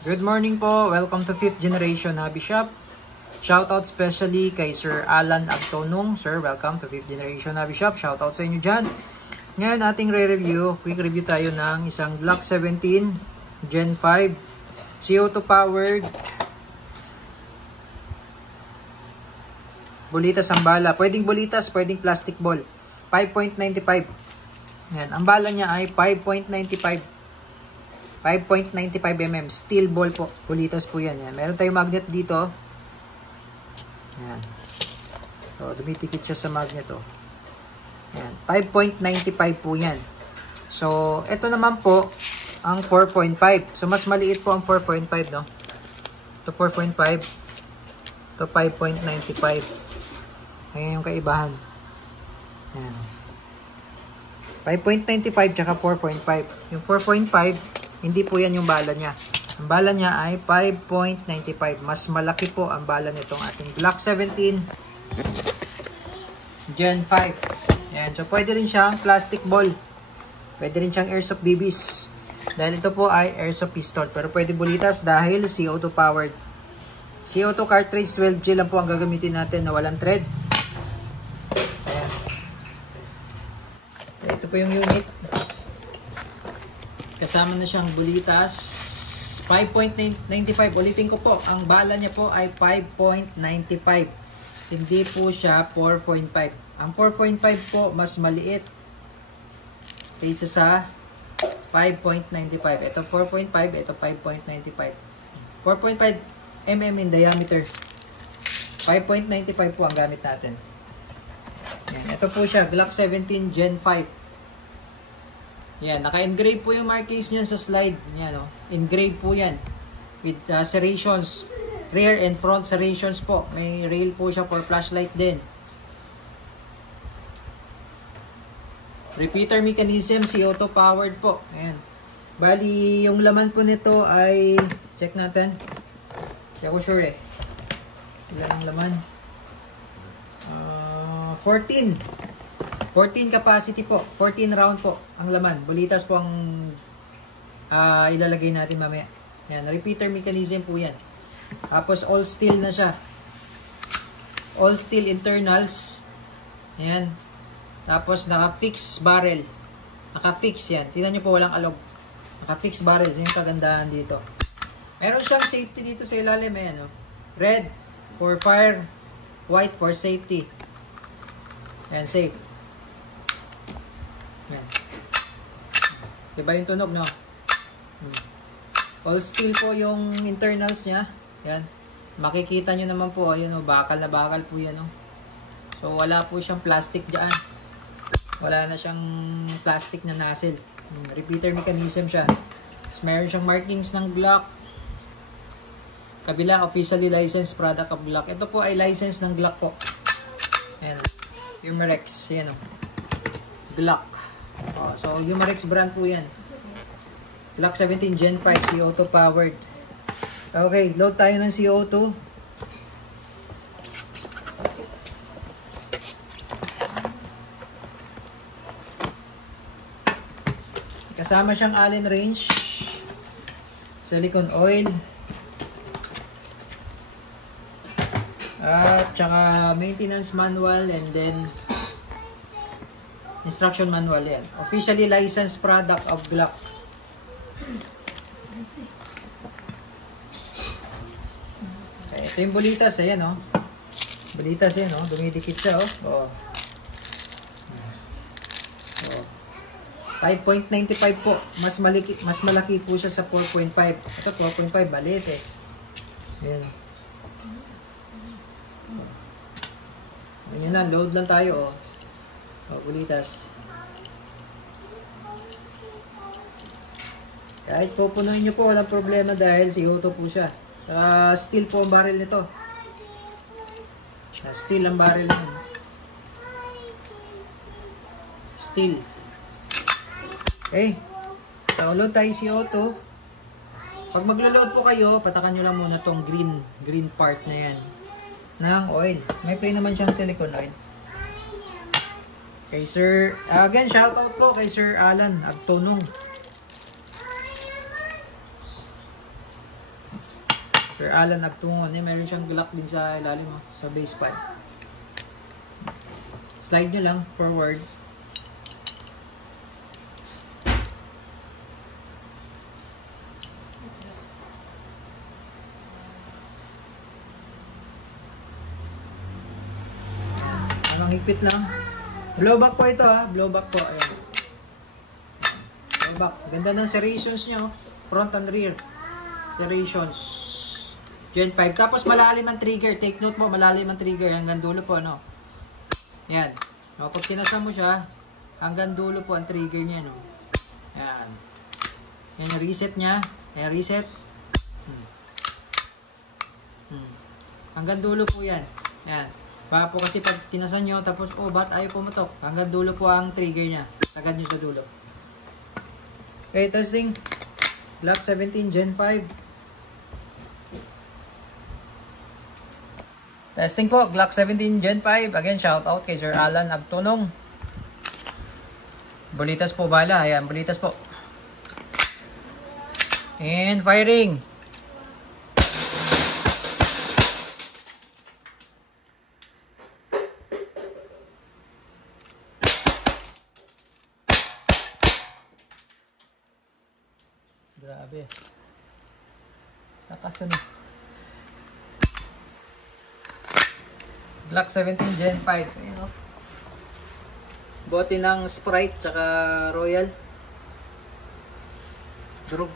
Good morning po. Welcome to 5th Generation Hobby Shop. Shoutout specially kay Sir Alan Agtonong. Sir, welcome to 5th Generation Hobby Shop. Shoutout sa inyo dyan. Ngayon ating re-review. Quick review tayo ng isang Glock 17 Gen 5 CO2 powered bulitas ang bala. Pwedeng bulitas, pwedeng plastic ball. 5.95. Yan. Ang bala niya ay 5.95 mm. Steel ball po. Bulitas po yan. Yan. Meron tayong magnet dito. Yan. So, dumipikit siya sa magnet. Oh. Yan. 5.95 po yan. So, ito naman po ang 4.5. So, mas maliit po ang 4.5, no? Ito 4.5. Ito 5.95. Ayan yung kaibahan. Yan. 5.95 tsaka 4.5. Yung 4.5, hindi po yan yung bala niya. Ang bala niya ay 5.95. Mas malaki po ang bala nitong ating Glock 17 Gen 5. Yan. So, pwede rin siyang plastic ball. Pwede rin siyang airsoft BBs. Dahil ito po ay airsoft pistol. Pero pwede bulitas dahil CO2 powered. CO2 cartridge 12G lang po ang gagamitin natin na walang thread. Ayan. Ito po yung unit. Kasama na siyang bulitas. 5.95. Ulitin ko po, ang bala niya po ay 5.95. Hindi po siya 4.5. Ang 4.5 po mas maliit kaysa sa 5.95. Ito 4.5, ito 5.95. 4.5 mm in diameter. 5.95 po ang gamit natin. Yan. Ito po siya, Glock 17 Gen 5. Yan, naka-engrave po yung markings niyan sa slide. Yan, oh. Engrave po yan. With serrations. Rear and front serrations po. May rail po siya for flashlight din. Repeater mechanism, CO2 powered po. Ayan. Bali, yung laman po nito ay, check natin. Hindi ako sure eh. Ilan ang laman? 14 capacity po. 14 round po ang laman. Bulitas po ang ilalagay natin mamaya. Yan. Repeater mechanism po yan. Tapos all steel na siya. All steel internals. Yan. Tapos naka-fix barrel. Naka-fix yan. Tingnan nyo po walang alog. Naka-fix barrel. So yung kagandahan dito. Meron siyang safety dito sa ilalim. Ayan, oh. Red for fire. White for safety. Ayan, safe. Yan. Diba yung tunog, no? All steel po yung internals niya. Yan. Makikita nyo naman po, ayun, oh, bakal na bakal po yan, oh. So, wala po siyang plastic dyan. Wala na siyang plastic na nozzle. Repeater mechanism siya. Tapos, meron siyang markings ng Glock. Kabila, officially licensed product of Glock. Ito po ay license ng Glock po. Ayan. Umarex. Ayan, oh. Glock. Oh, so, Umarex brand po yan. Glock 17 Gen 5 CO2 powered. Okay, load tayo ng CO2. Kasama siyang Allen wrench, silicone oil, at saka maintenance manual, and then instruction manual yan. Officially licensed product of Glock. Okay, ito yung bulitas. Ayan, oh. Bulitas yan, oh. Dumidikit siya, oh. Oh. Oh. 5.95 po. Mas malaki po siya sa 4.5. Ito 4.5, maliit eh. Ayan. Ayan na, load lang tayo, oh. O, bulitas. Kahit pupunuin nyo po, walang problema dahil CO2 po siya. Saka steel po ang barrel nito. Steel ang barrel nito. Steel. Okay. So, load tayo CO2. Pag maglo-load po kayo, patakan nyo lang muna tong green part na yan ng oil. May free naman siyang silicone oil. Kay Sir, again, shoutout po kay Sir Alan Agtonong. Sir Alan Agtungon. Meron siyang Glock din sa ilalim, sa base pad. Slide nyo lang forward. Anong higpit lang. Blowback po ito, blowback po. Ayan. Blowback. Ganda ng serrations nyo. Front and rear. Serrations. Gen 5. Tapos malalim ang trigger. Take note po, malalim ang trigger. Hanggang dulo po, no? Yan. Pag kinasa mo siya, hanggang dulo po ang trigger niya, no? Yan. Yan yung reset niya. Yan, reset. Hanggang dulo po yan. Yan. Baka po kasi pag kinasan nyo, tapos, ba't ayaw pumatok? Hanggang dulo po ang trigger niya. Tagad nyo sa dulo. Okay, testing. Glock 17 Gen 5. Testing po, Glock 17 Gen 5. Again, shout out kay Sir Alan Agtunong. Bulitas po bala. Ayan, bulitas po. And firing. Grabe. Lakas na. Glock 17 Gen 5. Ayun, bote ng Sprite tsaka Royal. Durog.